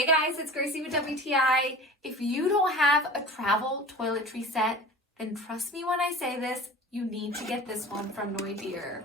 Hey guys, it's Gracie with WTI. If you don't have a travel toiletry set, then trust me when I say this, you need to get this one from Noideeer.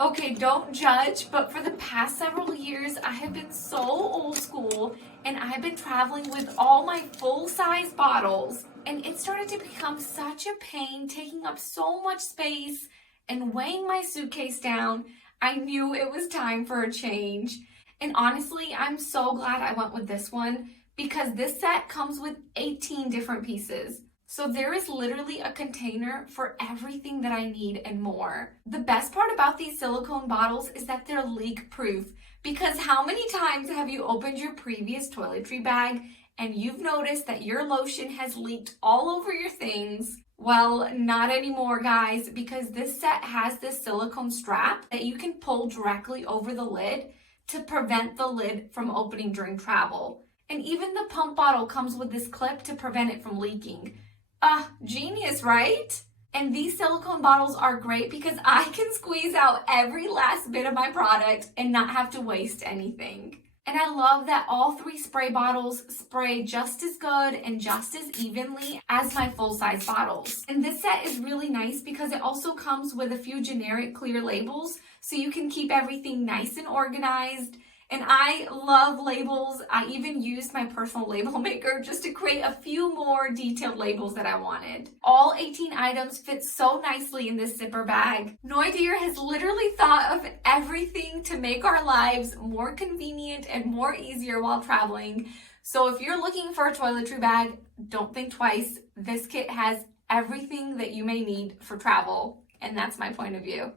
Okay, don't judge, but for the past several years, I have been so old school and I've been traveling with all my full-size bottles, and it started to become such a pain, taking up so much space and weighing my suitcase down. I knew it was time for a change. And honestly, I'm so glad I went with this one because this set comes with 18 different pieces. So there is literally a container for everything that I need and more. The best part about these silicone bottles is that they're leak-proof, because how many times have you opened your previous toiletry bag and you've noticed that your lotion has leaked all over your things? Well, not anymore, guys, because this set has this silicone strap that you can pull directly over the lid to prevent the lid from opening during travel. And even the pump bottle comes with this clip to prevent it from leaking. Genius, right? And these silicone bottles are great because I can squeeze out every last bit of my product and not have to waste anything. And I love that all three spray bottles spray just as good and just as evenly as my full-size bottles. And this set is really nice because it also comes with a few generic clear labels so you can keep everything nice and organized. And I love labels. I even used my personal label maker just to create a few more detailed labels that I wanted. All 18 items fit so nicely in this zipper bag. Noideeer has literally thought of everything to make our lives more convenient and more easier while traveling. So if you're looking for a toiletry bag, don't think twice. This kit has everything that you may need for travel, and that's my point of view.